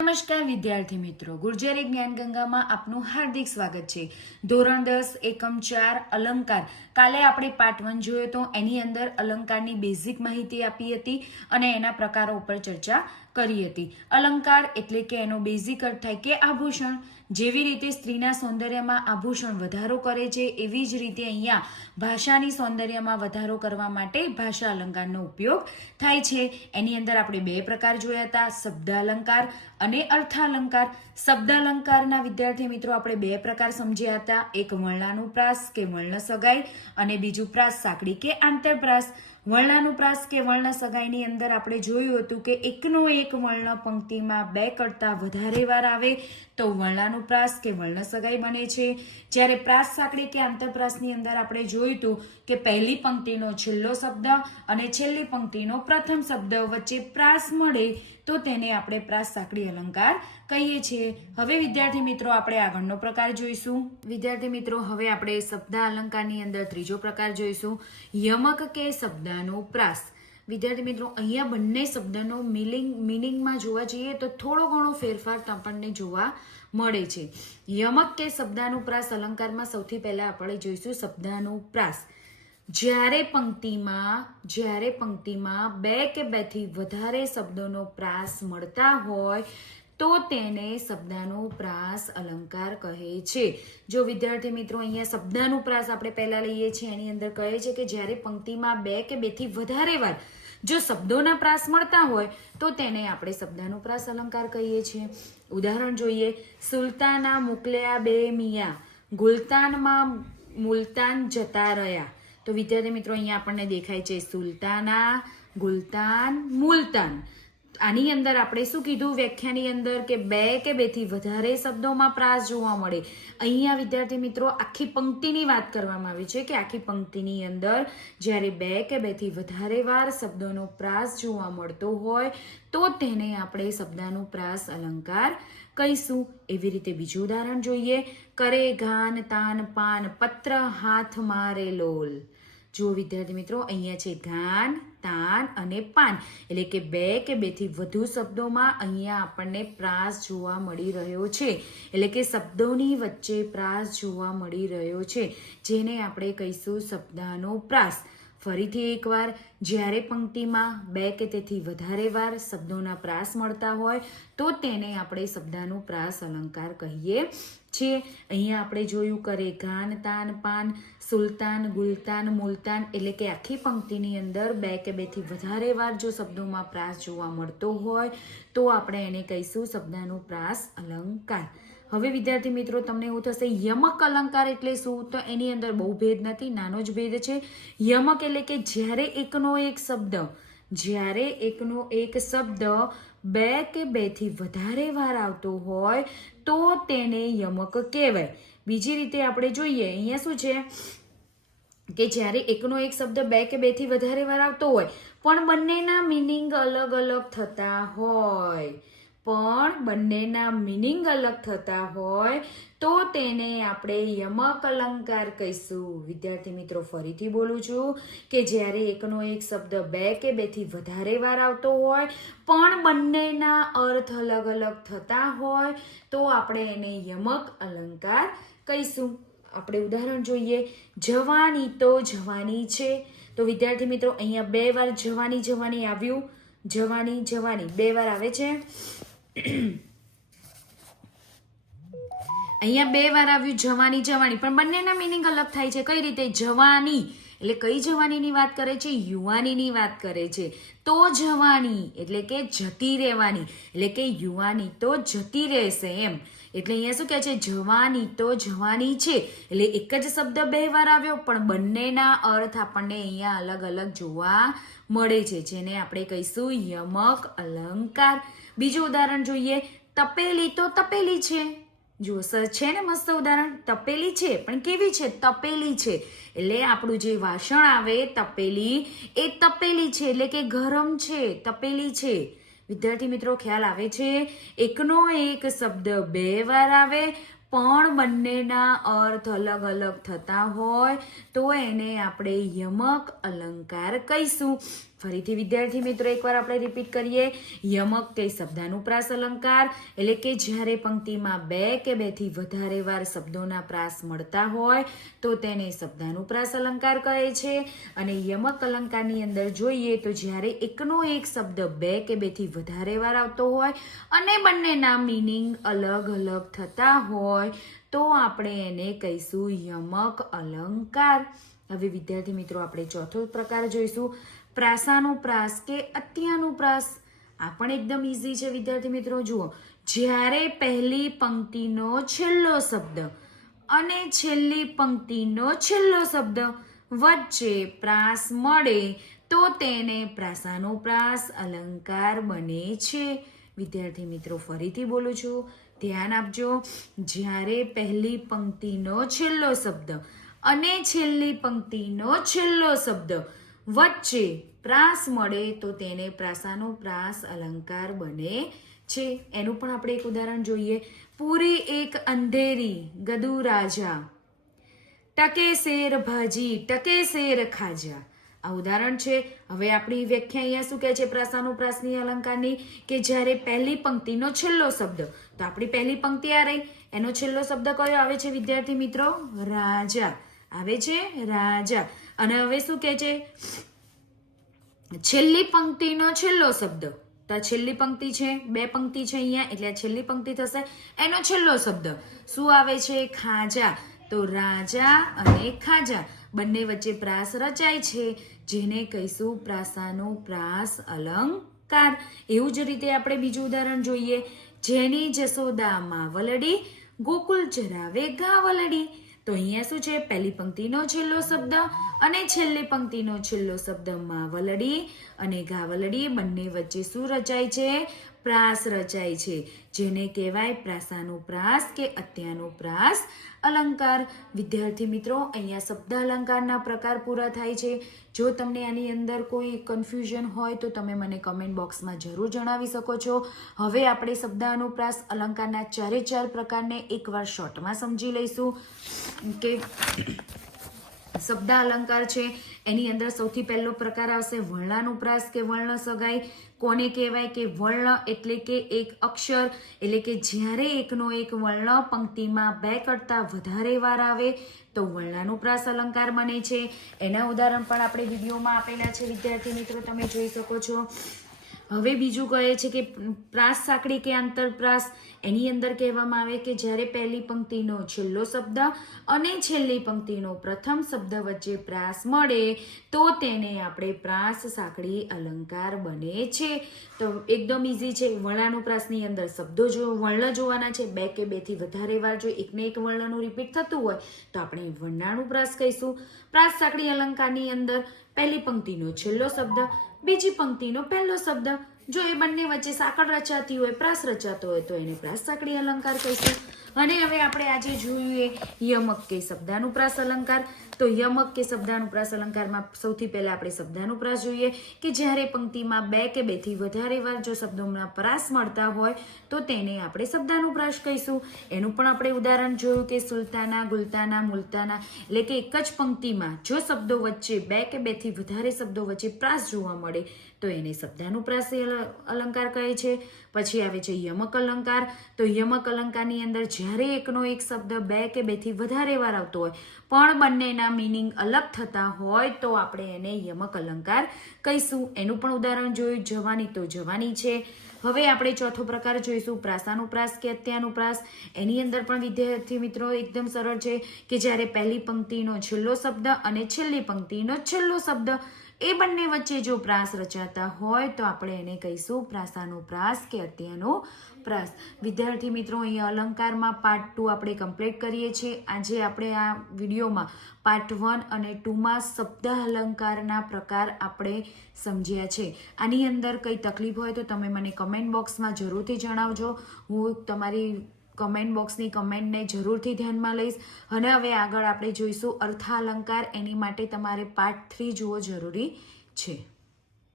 નમસ્કાર વિદ્યાર્થી મિત્રો, ગુર્જરી જ્ઞાન ગંગામાં આપનું હાર્દિક સ્વાગત છે। ધોરણ 10 એકમ 4 અલંકાર। કાલે આપણે પાર્ટ 1 જોયો તો એની અંદર અલંકારની બેઝિક માહિતી આપી હતી અને એના પ્રકારો ઉપર ચર્ચા કરી હતી। અલંકાર એટલે કે એનો બેઝિક અર્થ થાય કે આભૂષણ। જેવી રીતે સ્ત્રીના સૌંદર્યમાં આભૂષણ વધારો કરે છે, એવી જ રીતે અહીંયા ભાષાની સૌંદર્યમાં વધારો કરવા માટે ભાષા અલંકારનો ઉપયોગ થાય છે। એની અંદર આપણે બે પ્રકાર જોયા હતા, શબ્દાલંકાર અને અર્થાલંકાર। શબ્દાલંકારના વિદ્યાર્થી મિત્રો આપણે બે પ્રકાર સમજ્યા હતા, એક વર્ણાનુપ્રાસ કે વર્ણ સગાઈ અને બીજું પ્રાસ સાંકડી કે આંતરપ્રાસ। વર્ણાનુપ્રાસ કે વર્ણ સગાઈની અંદર આપણે જોયું હતું કે એકનો એક વર્ણ પંક્તિમાં બે કરતાં વધારે વાર આવે તો વર્ણાનુપ્રાસ કે વર્ણ સગાઈ બને છે। જ્યારે પ્રાસ સાંકડી કે આંતરપ્રાસની અંદર આપણે જોયું હતું કે પહેલી પંક્તિનો છેલ્લો શબ્દ અને છેલ્લી પંક્તિનો પ્રથમ શબ્દ વચ્ચે પ્રાસ મળે તો તેને આપણે પ્રાસ સાંકડી અલંકાર કહીએ છીએ। હવે વિદ્યાર્થી મિત્રો આપણે આગળનો પ્રકાર જોઈશું। વિદ્યાર્થી મિત્રો હવે આપણે શબ્દ અલંકારની અંદર ત્રીજો પ્રકાર જોઈશું, યમક કે શબ્દાનુપ્રાસ। વિદ્યાર્થી મિત્રો અહીંયા બંને શબ્દનો મિનિંગમાં જોવા જઈએ તો થોડો ઘણો ફેરફાર આપણને જોવા મળે છે। યમક કે શબ્દાનુપ્રાસ અલંકારમાં સૌથી પહેલા આપણે જોઈશું શબ્દાનુપ્રાસ। જ્યારે પંક્તિમાં બે કે બેથી વધારે શબ્દોનો પ્રાસ મળતા હોય તો તેને શબ્દાનુપ્રાસ અલંકાર કહે છે। જો વિદ્યાર્થી મિત્રો અહીંયા શબ્દાનુપ્રાસ આપણે પહેલા લઈએ છીએ, એની અંદર કહે છે કે જ્યારે પંક્તિમાં બે કે બેથી વધારે વાર જો શબ્દોના પ્રાસ મળતા હોય તો તેને આપણે શબ્દાનુપ્રાસ અલંકાર કહીએ છીએ। ઉદાહરણ જોઈએ, સુલતાના મોકલ્યા બે મિયા, ગુલતાનમાં મુલતાન જતા રહ્યા। તો વિદ્યાર્થી મિત્રો અહીંયા આપણને દેખાય છે સુલતાના, ગુલતાન, મુલતાન। આની અંદર આપણે શું કીધું વ્યાખ્યાની અંદર કે બે કે બેથી વધારે શબ્દોમાં પ્રાસ જોવા મળે। અહીંયા વિદ્યાર્થી મિત્રો આખી પંક્તિની વાત કરવામાં આવી છે કે આખી પંક્તિની અંદર જ્યારે બે કે બેથી વધારે વાર શબ્દોનો પ્રાસ જોવા મળતો હોય તો તેને આપણે શબ્દાનુપ્રાસ અલંકાર કહીશું। એવી રીતે બીજું ઉદાહરણ જોઈએ, કરે ગાન તાન પાન પત્ર હાથ મારે લોલ। જો વિદ્યાર્થી મિત્રો અહીંયા છે ગાન, તાન અને પાન, એટલે કે બે કે બેથી વધુ શબ્દોમાં અહીંયા આપણને પ્રાસ જોવા મળી રહ્યો છે, એટલે કે શબ્દોની વચ્ચે પ્રાસ જોવા મળી રહ્યો છે, જેને આપણે કહીશું શબ્દાનુપ્રાસ। ફરીથી એકવાર, જ્યારે પંક્તિમાં બે કે તેથી વધારે વાર શબ્દોના પ્રાસ મળતા હોય તો તેને આપણે શબ્દાનુપ્રાસ અલંકાર કહીએ છીએ। અહીંયા આપણે જોયું કરે ગાન તાન પાન, સુલતાન, ગુલતાન, મુલતાન, એટલે કે આખી પંક્તિની અંદર બે કે બેથી વધારે વાર જો શબ્દોમાં પ્રાસ જોવા મળતો હોય તો આપણે એને કહીશું શબ્દાનુપ્રાસ અલંકાર। હવે વિદ્યાર્થી મિત્રો તમને એવું થશે યમક અલંકાર એટલે શું? તો એની અંદર બહુ ભેદ નથી, નાનો જ ભેદ છે। યમક એટલે કે જ્યારે એકનો એક શબ્દ બે કે બેથી વધારે વાર આવતો હોય તો તેને યમક કહેવાય। બીજી રીતે આપણે જોઈએ, અહીંયા શું છે કે જ્યારે એકનો એક શબ્દ બે કે બેથી વધારે વાર આવતો હોય પણ બંનેના મિનિંગ અલગ અલગ થતા હોય તો તેને આપણે યમક અલંકાર કહીશું। વિદ્યાર્થી મિત્રો ફરીથી બોલું છું કે જ્યારે એકનો એક શબ્દ બે કે બેથી વધારે વાર આવતો હોય પણ બંનેના અર્થ અલગ અલગ થતા હોય તો આપણે એને યમક અલંકાર કહીશું। આપણે ઉદાહરણ જોઈએ, જવાની તો જવાની છે। તો વિદ્યાર્થી મિત્રો અહીંયા બે વાર જવાની આવ્યું, જવાની બે વાર આવે છે। અહીંયા બે વાર આવ્યું જવાની, પણ બંનેના મિનિંગ અલગ થાય છે। કઈ રીતે? જવાની એટલે કઈ જવાનીની વાત કરે છે? યુવાનીની વાત કરે છે। તો જવાની એટલે કે જતી રહેવાની, એટલે કે યુવાની તો જતી રહેશે એમ। એટલે અહીંયા શું કહે છે? જવાની તો જવાની છે, એટલે એક જ શબ્દ બે વાર આવ્યો પણ બંનેના અર્થ આપણને અહીંયા અલગ અલગ જોવા મળે છે, જેને આપણે કહીશું યમક અલંકાર। બીજું ઉદાહરણ જોઈએ, તપેલી તો તપેલી છે। જો છે ને મસ્ત ઉદાહરણ, તપેલી છે પણ કેવી છે? તપેલી છે, એટલે આપણું જે વાસણ આવે તપેલી, એ તપેલી છે એટલે કે ગરમ છે, તપેલી છે। વિદ્યાર્થી મિત્રો ખ્યાલ આવે છે? એકનો એક શબ્દ બે વાર આવે પણ બંનેના અર્થ અલગ અલગ થતા હોય તો એને આપણે યમક અલંકાર કહીશું। ફરીથી વિદ્યાર્થી મિત્રો એકવાર આપણે રિપીટ કરીએ. યમક તે શબ્દાનુપ્રાસ અલંકાર એટલે કે જ્યારે પંક્તિમાં બે કે બેથી વધારે વાર શબ્દોના પ્રાસ મળતા હોય તો તેને શબ્દાનુપ્રાસ અલંકાર કહે છે. અને યમક અલંકારની અંદર જોઈએ તો જ્યારે એકનો એક શબ્દ બે કે બેથી વધારે વાર આવતો હોય અને બંનેના મિનિંગ અલગ અલગ થતા હોય તો આપણે એને કહીશું યમક અલંકાર. હવે વિદ્યાર્થી મિત્રો આપણે ચોથો પ્રકાર જોઈશું, પ્રાસાનુપ્રાસ કે અત્યાનુપ્રાસ. આ પણ એકદમ ઇઝી છે વિદ્યાર્થી મિત્રો. જુઓ, જ્યારે પહેલી પંક્તિનો છેલ્લો શબ્દ અને છેલ્લી પંક્તિનો છેલ્લો શબ્દ વચ્ચે પ્રાસ મળે તો તેને પ્રાસાનુપ્રાસ અલંકાર બને છે. વિદ્યાર્થી મિત્રો ફરીથી બોલું છું, ધ્યાન આપજો. જ્યારે પહેલી પંક્તિનો છેલ્લો શબ્દ અને છેલ્લી પંક્તિનો છેલ્લો શબ્દ વચ્ચે પ્રાસ મળે તો તેને પ્રાસાનુપ્રાસ અલંકાર બને છે. એનું પણ આપણે એક ઉદાહરણ જોઈએ. પૂરી એક અંધેરી ગદુ રાજા, ટકે શેર ભાજી ટકે શેર ખાજા. આ ઉદાહરણ છે. હવે આપણી વ્યાખ્યા અહીંયા શું કહે છે પ્રાસાનુપ્રાસની અલંકારની, કે જ્યારે પહેલી પંક્તિનો છેલ્લો શબ્દ, તો આપણી પહેલી પંક્તિ આ રહી, એનો છેલ્લો શબ્દ કયો આવે છે વિદ્યાર્થી મિત્રો? રાજા આવે છે, રાજા. અને હવે શું કહે છે? છેલ્લી પંક્તિનો છેલ્લો શબ્દ, તો આ છેલ્લી પંક્તિ છે, બે પંક્તિ છે અહીંયા એટલે છેલ્લી પંક્તિ થશે. એનો છેલ્લો શબ્દ શું આવે છે? ખાજા. તો રાજા અને ખાજા બંને વચ્ચે પ્રાસ રચાય છે, જેને કહીશું પ્રાસાનુપ્રાસ અલંકાર. એવું જ રીતે આપણે બીજું ઉદાહરણ જોઈએ. જેની જસોદા માવલડી, ગોકુલ ચરાવે ગાવલડી. તો અહીંયા શું છે? પહેલી પંક્તિનો છેલ્લો શબ્દ અને છેલ્લી પંક્તિનો છેલ્લો શબ્દ માવલડી અને ગાવલડી બંને વચ્ચે શું રચાય છે? પ્રાસ રચાય છે, જેને કહેવાય પ્રાસાનુપ્રાસ કે અત્યાનુપ્રાસ અલંકાર. વિદ્યાર્થી મિત્રો અહીંયા શબ્દ અલંકારના પ્રકાર પૂરા થાય છે. જો તમને આની અંદર કોઈ કન્ફ્યુઝન હોય તો તમે મને કમેન્ટ બોક્સમાં જરૂર જણાવી શકો છો. હવે આપણે શબ્દાનુપ્રાસ અલંકારના ચારે ચાર પ્રકારને એકવાર શોર્ટમાં સમજી લઈશું. કે શબ્દ અલંકાર છે એની અંદર સૌથી પહેલો પ્રકાર આવશે વર્ણાનુપ્રાસ કે વર્ણ સગાઈ. કોને કહેવાય? કે વર્ણ એટલે કે એક અક્ષર, એટલે કે જ્યારે એકનો એક વર્ણ પંક્તિમાં બે કરતા વધારે વાર આવે તો વર્ણાનુપ્રાસ અલંકાર બને છે. એના ઉદાહરણ પણ આપણે વિડીયોમાં આપેલા છે વિદ્યાર્થી મિત્રો, તમે જોઈ શકો છો. હવે બીજું કહે છે કે પ્રાસ સાંકળી કે આંતરપ્રાસ. એની અંદર કહેવામાં આવે કે જ્યારે પહેલી પંક્તિનો છેલ્લો શબ્દ અને છેલ્લી પંક્તિનો પ્રથમ શબ્દ વચ્ચે પ્રાસ મળે તો તેને આપણે પ્રાસ સાંકળી અલંકાર બને છે. તો એકદમ ઇઝી છે. વર્ણાનુપ્રાસની અંદર શબ્દો વર્ણ જોવાના છે. બે કે બેથી વધારે વાર જો એકને એક વર્ણનું રિપીટ થતું હોય તો આપણે વર્ણાનુપ્રાસ કહીશું. પ્રાસ સાંકળી અલંકારની અંદર પહેલી પંક્તિનો છેલ્લો શબ્દ, બીજી પંક્તિનો પહેલો શબ્દ, જો એ બંને વચ્ચે સાંકળ રચાતી હોય, પ્રાસ રચાતો હોય તો એને પ્રાસ સાંકળી અલંકાર કહીશું. અને હવે આપણે આજે જોઈએ યમક કે શબ્દાનુપ્રાસ અલંકાર. તો યમક કે શબ્દાનુપ્રાસ અલંકારમાં સૌથી પહેલા આપણે શબ્દાનુપ્રાસ જોઈએ કે જ્યારે પંક્તિમાં બે કે બેથી વધારે વાર જો શબ્દોના પ્રાસ મળતા હોય તો તેને આપણે શબ્દાનુપ્રાસ કહીશું. એનું પણ આપણે ઉદાહરણ જોયું કે સુલતાના, ગુલતાના, મુલતાના, એટલે કે એક જ પંક્તિમાં જો શબ્દો વચ્ચે બે કે બેથી વધારે શબ્દો વચ્ચે પ્રાસ જોવા મળે તો એને શબ્દાનુપ્રાસ અલંકાર કહે છે. પછી આવે છે યમક અલંકાર. તો યમક અલંકારની અંદર જ્યારે એકનો એક શબ્દ બે કે બેથી વધારે વાર આવતો હોય પણ બંનેના મિનિંગ અલગ થતા હોય તો આપણે એને યમક અલંકાર કહીશું. એનું પણ ઉદાહરણ જોયું, જવાની તો જવાની છે. હવે આપણે ચોથો પ્રકાર જોઈશું પ્રાસાનુપ્રાસ કે અત્યાનુપ્રાસ. એની અંદર પણ વિદ્યાર્થી મિત્રો એકદમ સરળ છે કે જ્યારે પહેલી પંક્તિનો છેલ્લો શબ્દ અને છેલ્લી પંક્તિનો છેલ્લો શબ્દ એ બંને વચ્ચે જો પ્રાસ રચાતા હોય તો આપણે એને કહીશું પ્રાસાનુપ્રાસ કે અત્યાનુપ્રાસ. વિદ્યાર્થી મિત્રો અહીંયા અલંકારમાં પાર્ટ 2 આપણે કમ્પ્લીટ કરીએ છીએ. આજે આપણે આ વિડીયોમાં પાર્ટ 1 અને 2માં શબ્દ અલંકારના પ્રકાર આપણે સમજ્યા છે. આની અંદર કંઈ તકલીફ હોય તો તમે મને કમેન્ટ બોક્સમાં જરૂરથી જણાવજો. હું તમારી કમેન્ટ બોક્સની કમેન્ટને જરૂરથી ધ્યાનમાં લઈશ. અને હવે આગળ આપણે જોઈશું અર્થાલંકાર. એની માટે તમારે પાર્ટ 3 જોવો જરૂરી છે.